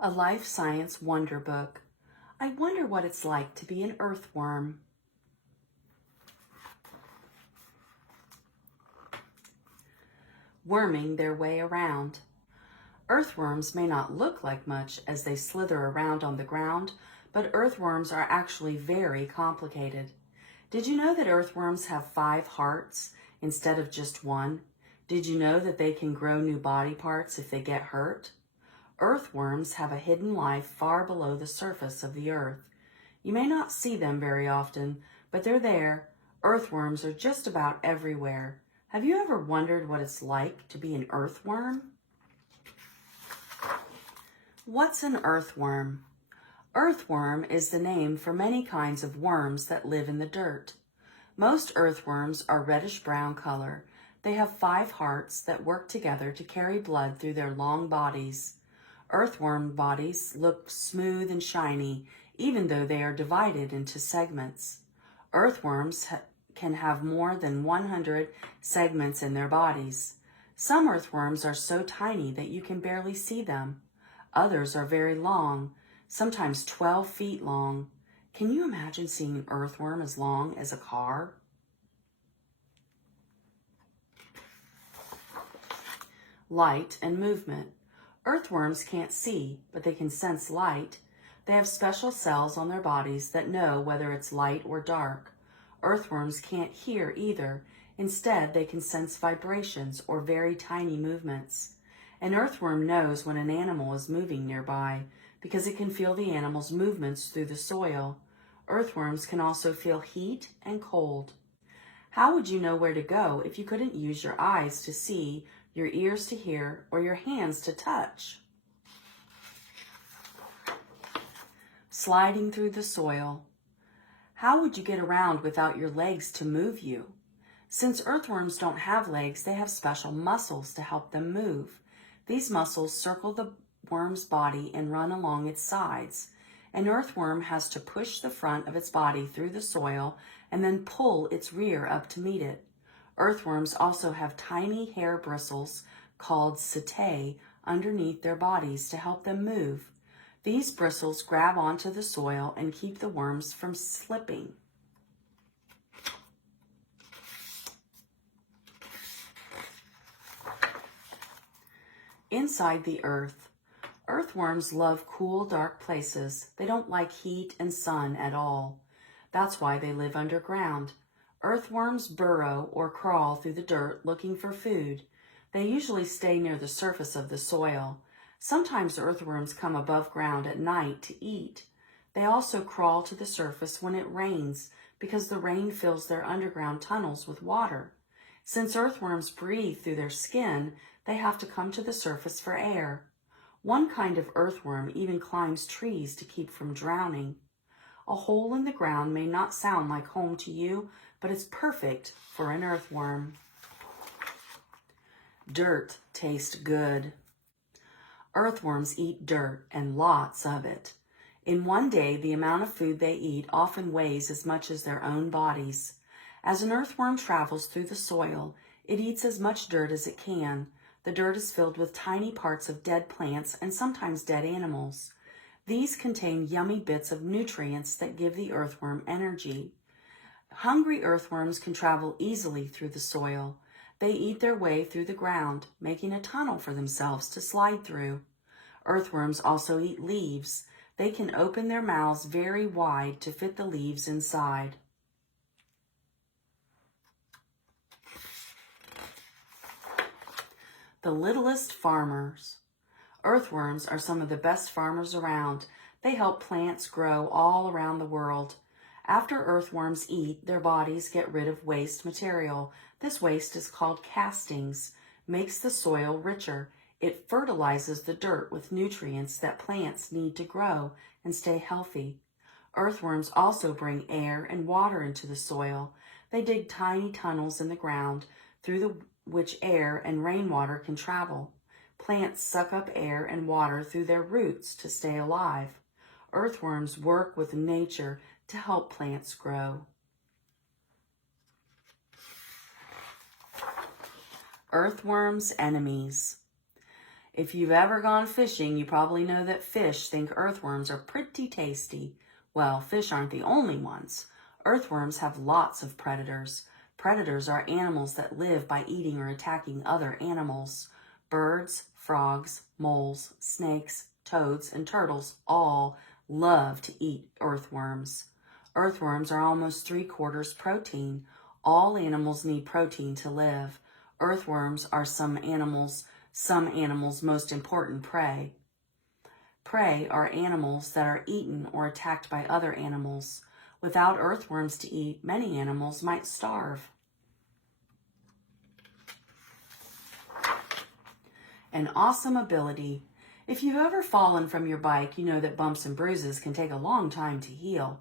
A life science wonder book. I wonder what it's like to be an earthworm. Worming their way around. Earthworms may not look like much as they slither around on the ground, but earthworms are actually very complicated. Did you know that earthworms have 5 hearts instead of just 1? Did you know that they can grow new body parts if they get hurt? Earthworms have a hidden life far below the surface of the earth. You may not see them very often, but they're there. Earthworms are just about everywhere. Have you ever wondered what it's like to be an earthworm? What's an earthworm? Earthworm is the name for many kinds of worms that live in the dirt. Most earthworms are reddish-brown color. They have 5 hearts that work together to carry blood through their long bodies. Earthworm bodies look smooth and shiny, even though they are divided into segments. Earthworms can have more than 100 segments in their bodies. Some earthworms are so tiny that you can barely see them. Others are very long, sometimes 12 feet long. Can you imagine seeing an earthworm as long as a car? Light and movement. Earthworms can't see, but they can sense light. They have special cells on their bodies that know whether it's light or dark. Earthworms can't hear either. Instead, they can sense vibrations or very tiny movements. An earthworm knows when an animal is moving nearby because it can feel the animal's movements through the soil. Earthworms can also feel heat and cold. How would you know where to go if you couldn't use your eyes to see, your ears to hear, or your hands to touch? Sliding through the soil. How would you get around without your legs to move you? Since earthworms don't have legs, they have special muscles to help them move. These muscles circle the worm's body and run along its sides. An earthworm has to push the front of its body through the soil and then pull its rear up to meet it. Earthworms also have tiny hair bristles called setae underneath their bodies to help them move. These bristles grab onto the soil and keep the worms from slipping. Inside the earth. Earthworms love cool, dark places. They don't like heat and sun at all. That's why they live underground. Earthworms burrow or crawl through the dirt looking for food. They usually stay near the surface of the soil. Sometimes earthworms come above ground at night to eat. They also crawl to the surface when it rains because the rain fills their underground tunnels with water. Since earthworms breathe through their skin, they have to come to the surface for air. One kind of earthworm even climbs trees to keep from drowning. A hole in the ground may not sound like home to you, but it's perfect for an earthworm. Dirt tastes good. Earthworms eat dirt and lots of it. In one day, the amount of food they eat often weighs as much as their own bodies. As an earthworm travels through the soil, it eats as much dirt as it can. The dirt is filled with tiny parts of dead plants and sometimes dead animals. These contain yummy bits of nutrients that give the earthworm energy. Hungry earthworms can travel easily through the soil. They eat their way through the ground, making a tunnel for themselves to slide through. Earthworms also eat leaves. They can open their mouths very wide to fit the leaves inside. The littlest farmers. Earthworms are some of the best farmers around. They help plants grow all around the world. After earthworms eat, their bodies get rid of waste material. This waste is called castings, makes the soil richer. It fertilizes the dirt with nutrients that plants need to grow and stay healthy. Earthworms also bring air and water into the soil. They dig tiny tunnels in the ground through which air and rainwater can travel. Plants suck up air and water through their roots to stay alive. Earthworms work with nature to help plants grow. Earthworms' enemies. If you've ever gone fishing, you probably know that fish think earthworms are pretty tasty. Well, fish aren't the only ones. Earthworms have lots of predators. Predators are animals that live by eating or attacking other animals. Birds, frogs, moles, snakes, toads, and turtles all love to eat earthworms. Earthworms are almost 3/4 protein. All animals need protein to live. Earthworms are some animals' most important prey. Prey are animals that are eaten or attacked by other animals. Without earthworms to eat, many animals might starve. An awesome ability. If you've ever fallen from your bike, you know that bumps and bruises can take a long time to heal.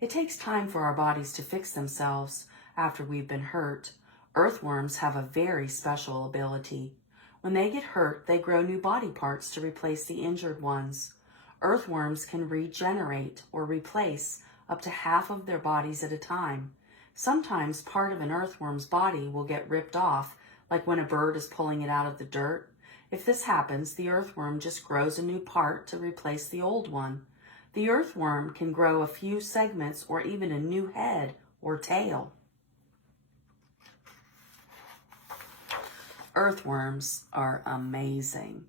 It takes time for our bodies to fix themselves after we've been hurt. Earthworms have a very special ability. When they get hurt, they grow new body parts to replace the injured ones. Earthworms can regenerate or replace up to half of their bodies at a time. Sometimes part of an earthworm's body will get ripped off, like when a bird is pulling it out of the dirt. If this happens, the earthworm just grows a new part to replace the old one. The earthworm can grow a few segments or even a new head or tail. Earthworms are amazing.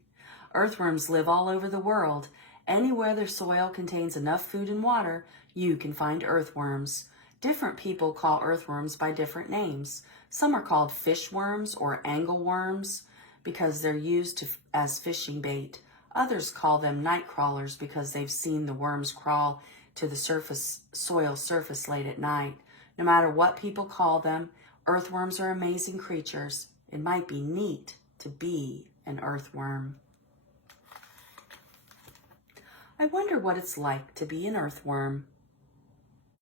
Earthworms live all over the world. Anywhere their soil contains enough food and water, you can find earthworms. Different people call earthworms by different names. Some are called fishworms or angleworms because they're used as fishing bait. Others call them night crawlers because they've seen the worms crawl to the soil surface late at night. No matter what people call them, earthworms are amazing creatures. It might be neat to be an earthworm. I wonder what it's like to be an earthworm.